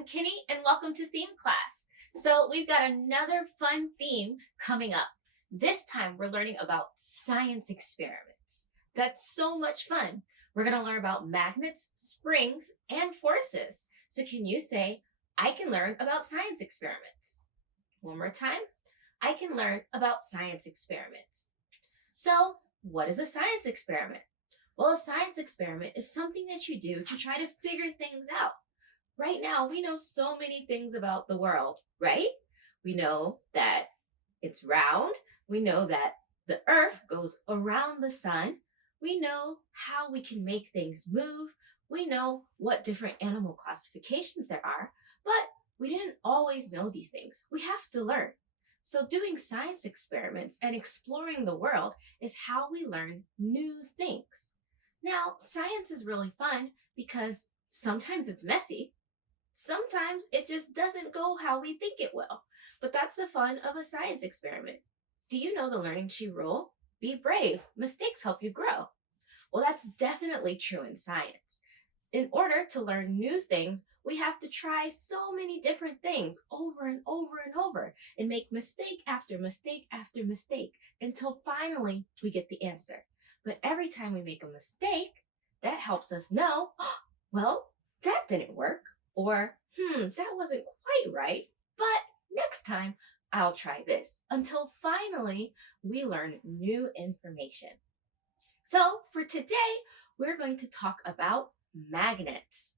I'm Kinney and welcome to theme class. So we've got another fun theme coming up. This time we're learning about science experiments. That's so much fun. We're going to learn about magnets, springs, and forces. So can you say, I can learn about science experiments? One more time. I can learn about science experiments. So what is a science experiment? Well, a science experiment is something that you do to try to figure things out. Right now, we know so many things about the world, right? We know that it's round. We know that the earth goes around the sun. We know how we can make things move. We know what different animal classifications there are, but we didn't always know these things. We have to learn. So doing science experiments and exploring the world is how we learn new things. Now, science is really fun because sometimes it's messy. Sometimes it just doesn't go how we think it will. But that's the fun of a science experiment. Do you know the learning tree rule? Be brave. Mistakes help you grow. Well, that's definitely true in science. In order to learn new things, we have to try so many different things over and over and over and make mistake after mistake after mistake until finally we get the answer. But every time we make a mistake, that helps us know, oh, well, that didn't work. Or, that wasn't quite right, but next time I'll try this until finally we learn new information. So for today, we're going to talk about magnets.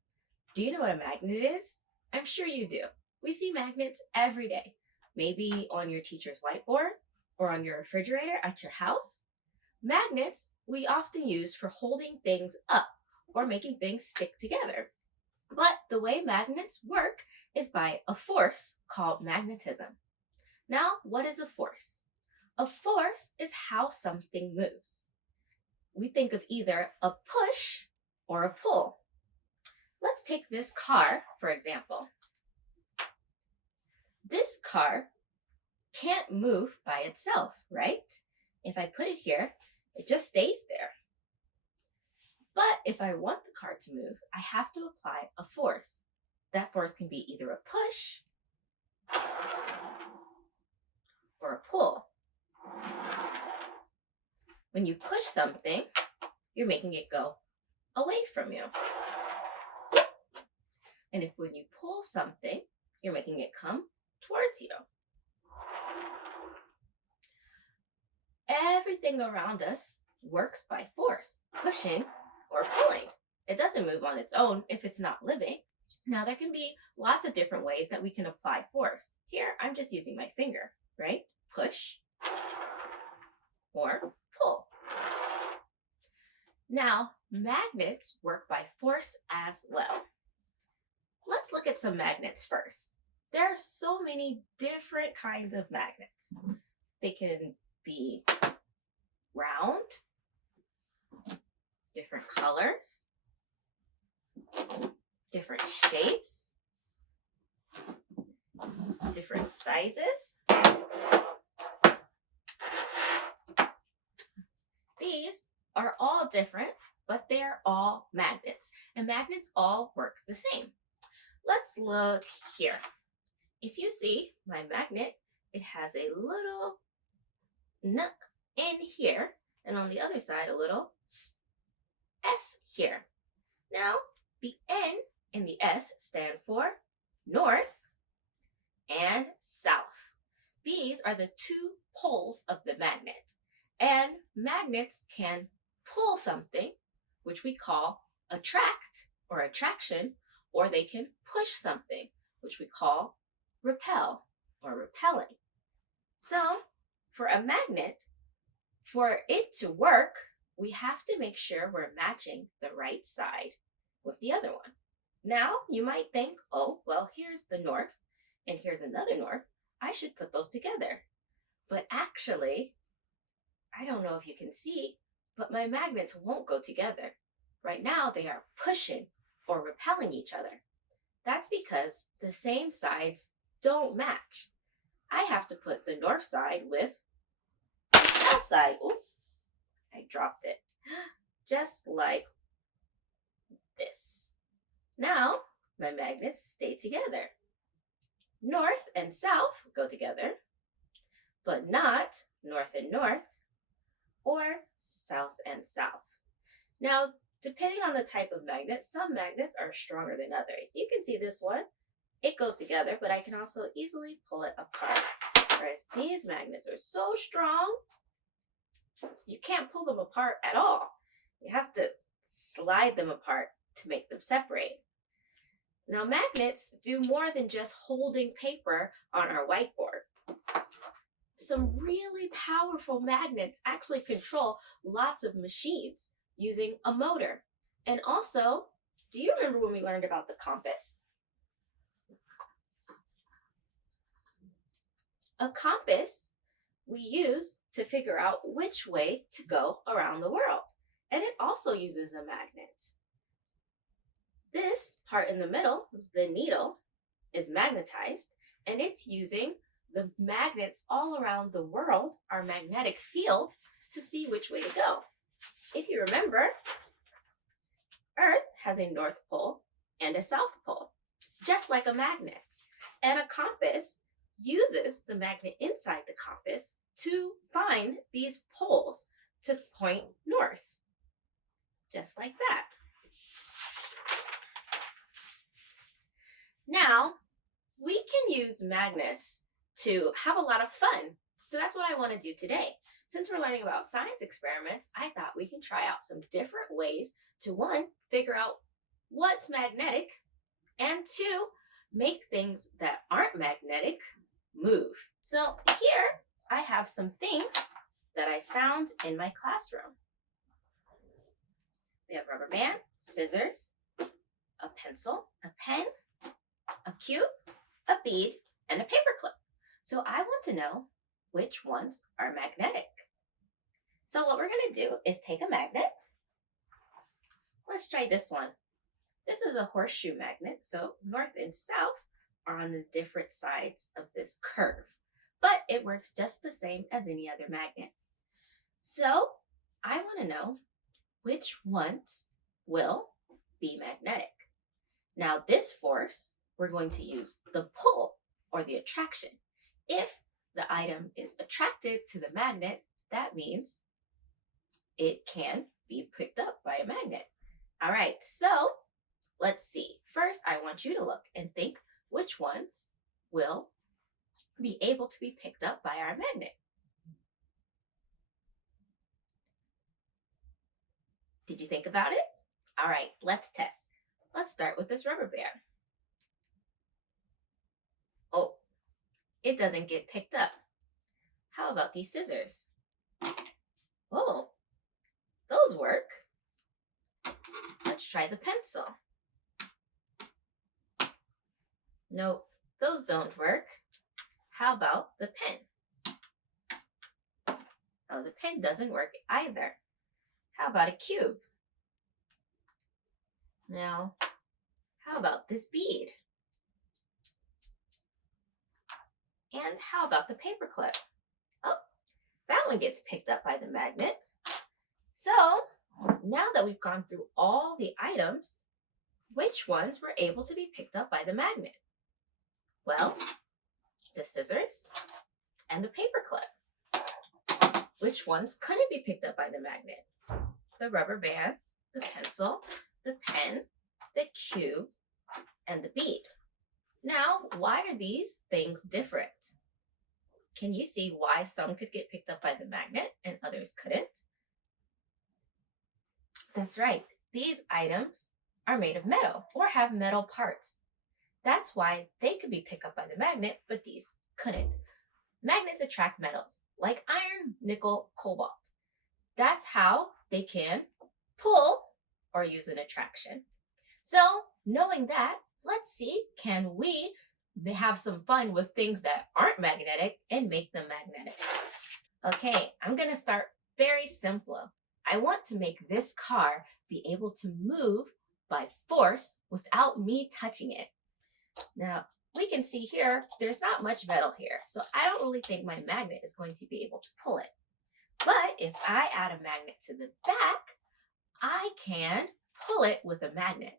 Do you know what a magnet is? I'm sure you do. We see magnets every day, maybe on your teacher's whiteboard or on your refrigerator at your house. Magnets we often use for holding things up or making things stick together. But the way magnets work is by a force called magnetism. Now, what is a force? A force is how something moves. We think of either a push or a pull. Let's take this car, for example. This car can't move by itself, right? If I put it here, it just stays there. But if I want the car to move, I have to apply a force. That force can be either a push or a pull. When you push something, you're making it go away from you. And when you pull something, you're making it come towards you. Everything around us works by force, pushing or pulling. It doesn't move on its own if it's not living. Now, there can be lots of different ways that we can apply force. Here, I'm just using my finger, right? Push or pull. Now, magnets work by force as well. Let's look at some magnets first. There are so many different kinds of magnets. They can be round, different colors, different shapes, different sizes. These are all different, but they're all magnets, and magnets all work the same. Let's look here. If you see my magnet, it has a little N in here, and on the other side, a little S here. Now, the N and the S stand for north and south. These are the two poles of the magnet. And magnets can pull something, which we call attract or attraction, or they can push something, which we call repel or repelling. So, for a magnet, for it to work, we have to make sure we're matching the right side with the other one. Now, you might think, oh, well, here's the north and here's another north. I should put those together. But actually, I don't know if you can see, but my magnets won't go together. Right now, they are pushing or repelling each other. That's because the same sides don't match. I have to put the north side with the south side. Ooh, I dropped it. Just like this. Now, my magnets stay together. North and south go together, but not north and north or south and south. Now, depending on the type of magnet, some magnets are stronger than others. You can see this one. It goes together, but I can also easily pull it apart. Whereas these magnets are so strong, you can't pull them apart at all. You have to slide them apart to make them separate. Now, magnets do more than just holding paper on our whiteboard. Some really powerful magnets actually control lots of machines using a motor. And also, do you remember when we learned about the compass? A compass we use to figure out which way to go around the world. And it also uses a magnet. This part in the middle, the needle, is magnetized, and it's using the magnets all around the world, our magnetic field, to see which way to go. If you remember, Earth has a North Pole and a South Pole, just like a magnet. And a compass uses the magnet inside the compass to find these poles to point north, just like that. Now, we can use magnets to have a lot of fun. So that's what I want to do today. Since we're learning about science experiments, I thought we can try out some different ways to, one, figure out what's magnetic, and two, make things that aren't magnetic move. So here I have some things that I found in my classroom. We have rubber band, scissors, a pencil, a pen, a cube, a bead, and a paper clip. So I want to know which ones are magnetic. So what we're going to do is take a magnet. Let's try this one. This is a horseshoe magnet, so north and south are on the different sides of this curve, but it works just the same as any other magnet. So I want to know which ones will be magnetic. Now this force, we're going to use the pull or the attraction. If the item is attracted to the magnet, that means it can be picked up by a magnet. All right, so let's see. First, I want you to look and think which ones will be able to be picked up by our magnet. Did you think about it? All right, let's test. Let's start with this rubber band. Oh, it doesn't get picked up. How about these scissors? Oh, those work. Let's try the pencil. Nope, those don't work. How about the pen? Oh, the pen doesn't work either. How about a cube? Now, how about this bead? And how about the paper clip? Oh, that one gets picked up by the magnet. So, now that we've gone through all the items, which ones were able to be picked up by the magnet? Well, the scissors and the paper clip. Which ones couldn't be picked up by the magnet? The rubber band, the pencil, the pen, the cube, and the bead. Now, why are these things different? Can you see why some could get picked up by the magnet and others couldn't? That's right. These items are made of metal or have metal parts. That's why they could be picked up by the magnet, but these couldn't. Magnets attract metals like iron, nickel, cobalt. That's how they can pull or use an attraction. So, knowing that, let's see, can we have some fun with things that aren't magnetic and make them magnetic? Okay, I'm going to start very simple. I want to make this car be able to move by force without me touching it. Now, we can see here, there's not much metal here, so I don't really think my magnet is going to be able to pull it. But if I add a magnet to the back, I can pull it with a magnet.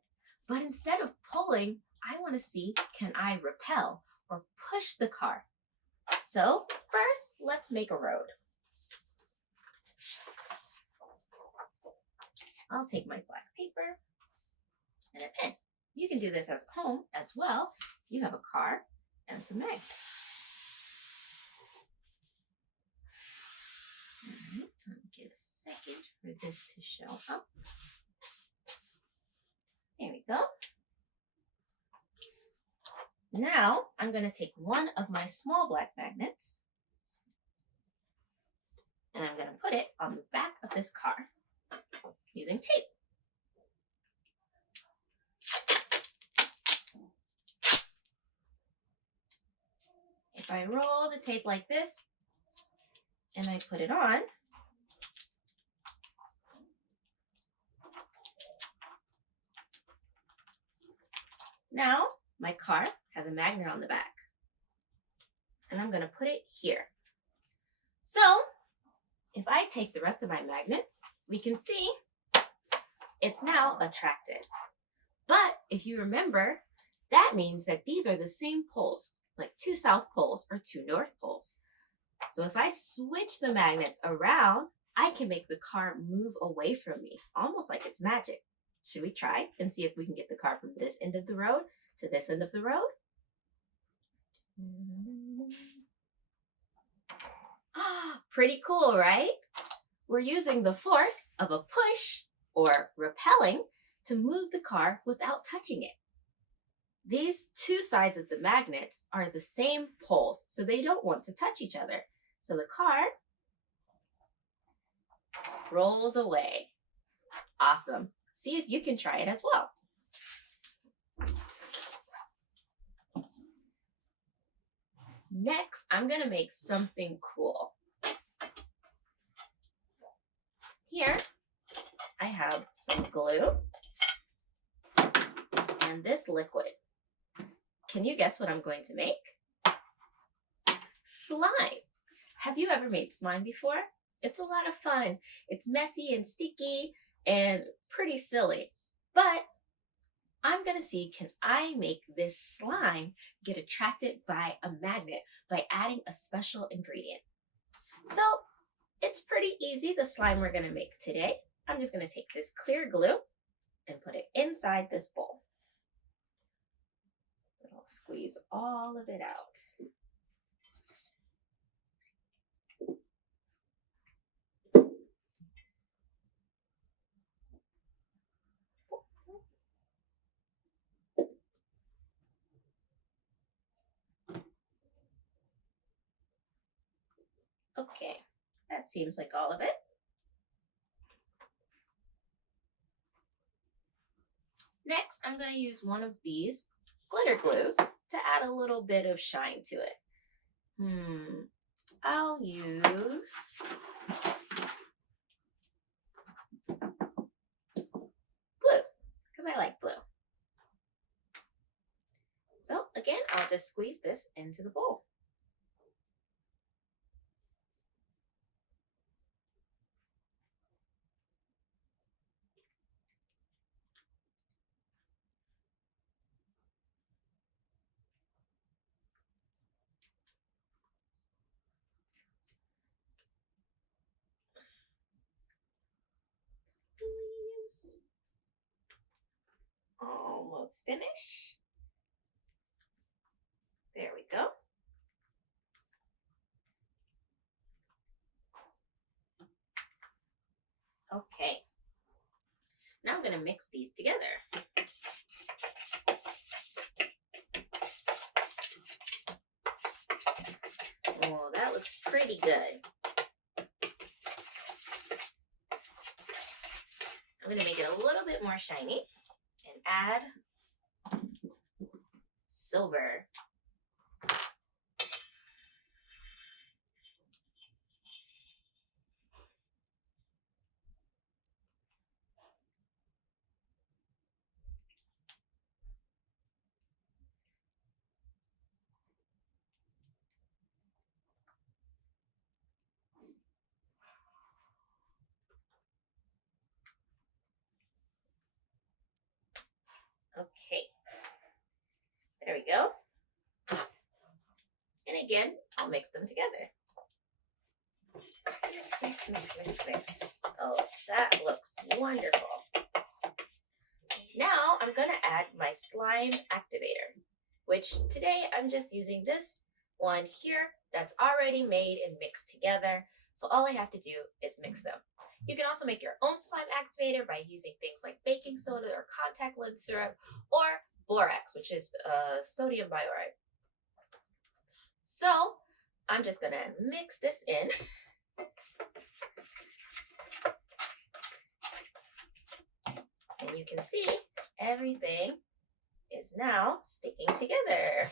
But instead of pulling, I want to see, can I repel or push the car? So first, let's make a road. I'll take my black paper and a pen. You can do this at home as well. You have a car and some magnets. All right, let me get a second for this to show up. There we go. Now I'm going to take one of my small black magnets and I'm going to put it on the back of this car using tape. If I roll the tape like this and I put it on, now my car has a magnet on the back. And I'm going to put it here. So if I take the rest of my magnets, we can see it's now attracted. But if you remember, that means that these are the same poles, like two south poles or two north poles. So if I switch the magnets around, I can make the car move away from me, almost like it's magic. Should we try and see if we can get the car from this end of the road to this end of the road? Pretty cool, right? We're using the force of a push or repelling to move the car without touching it. These two sides of the magnets are the same poles, so they don't want to touch each other. So the car rolls away. Awesome. See if you can try it as well. Next, I'm going to make something cool. Here, I have some glue and this liquid. Can you guess what I'm going to make? Slime. Have you ever made slime before? It's a lot of fun. It's messy and sticky and pretty silly. But I'm going to see, can I make this slime get attracted by a magnet by adding a special ingredient? So it's pretty easy, the slime we're going to make today. I'm just going to take this clear glue and put it inside this bowl. I'll squeeze all of it out. Okay, that seems like all of it. Next, I'm going to use one of these glitter glues to add a little bit of shine to it. I'll use blue, because I like blue. So again, I'll just squeeze this into the bowl. Squeeze. Almost finished. There we go. Okay. Now I'm going to mix these together. Oh, that looks pretty good. I'm going to make it a little bit more shiny and add silver. Okay, There we go. And again, I'll mix them together. Mix, mix, mix, mix, mix. Oh, that looks wonderful. Now I'm gonna add my slime activator, which today I'm just using this one here that's already made and mixed together. So all I have to do is mix them. You can also make your own slime activator by using things like baking soda or contact lens syrup or borax, which is sodium bioride. So I'm just gonna mix this in. And you can see everything is now sticking together.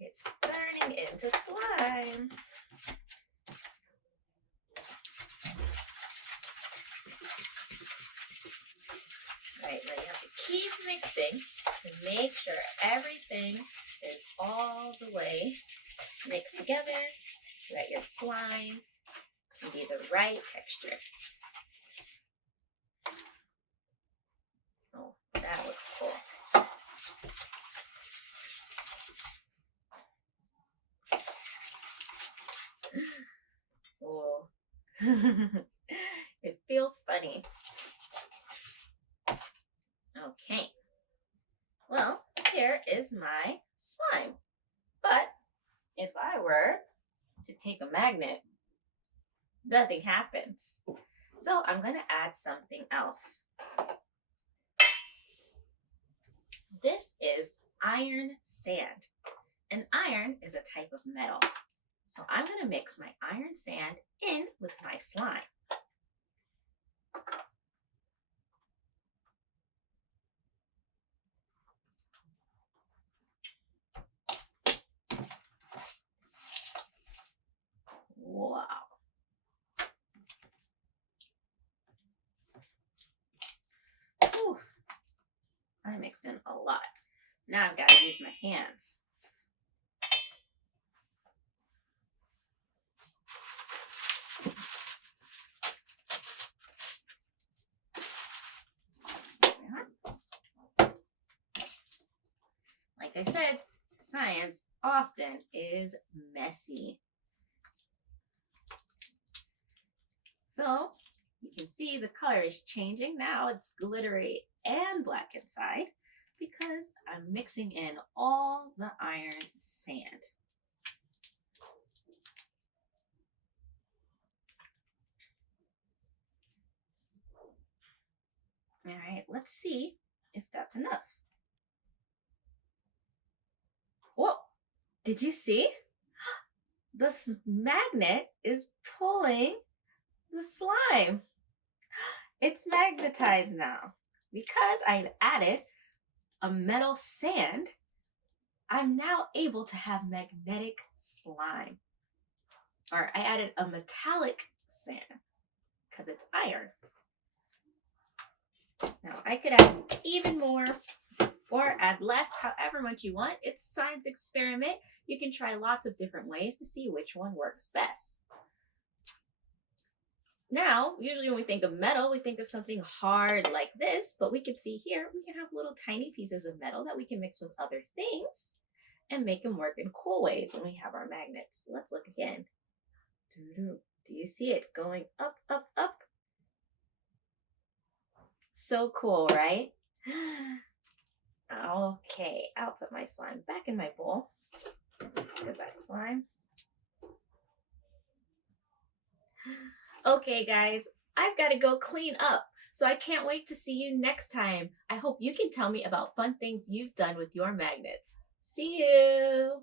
It's turning into slime. Right, now you have to keep mixing to make sure everything is all the way mixed together so that your slime can be the right texture. Oh, that looks cool. Oh, it feels funny. Okay, well, here is my slime. But if I were to take a magnet, nothing happens. So I'm going to add something else. This is iron sand. And iron is a type of metal. So I'm going to mix my iron sand in with my slime. Wow. Whew. I mixed in a lot. Now I've got to use my hands. Like I said, science often is messy. So you can see the color is changing. Now it's glittery and black inside because I'm mixing in all the iron sand. All right, let's see if that's enough. Whoa, did you see? This magnet is pulling the slime. It's magnetized now. Because I've added a metal sand, I'm now able to have magnetic slime. Or I added a metallic sand because it's iron. Now I could add even more or add less, however much you want. It's a science experiment. You can try lots of different ways to see which one works best. Now, usually when we think of metal, we think of something hard like this, but we can see here, we can have little tiny pieces of metal that we can mix with other things and make them work in cool ways when we have our magnets. Let's look again. Do you see it going up, up, up? So cool, right? Okay, I'll put my slime back in my bowl. Goodbye, slime. Okay, guys, I've got to go clean up, so I can't wait to see you next time. I hope you can tell me about fun things you've done with your magnets. See you!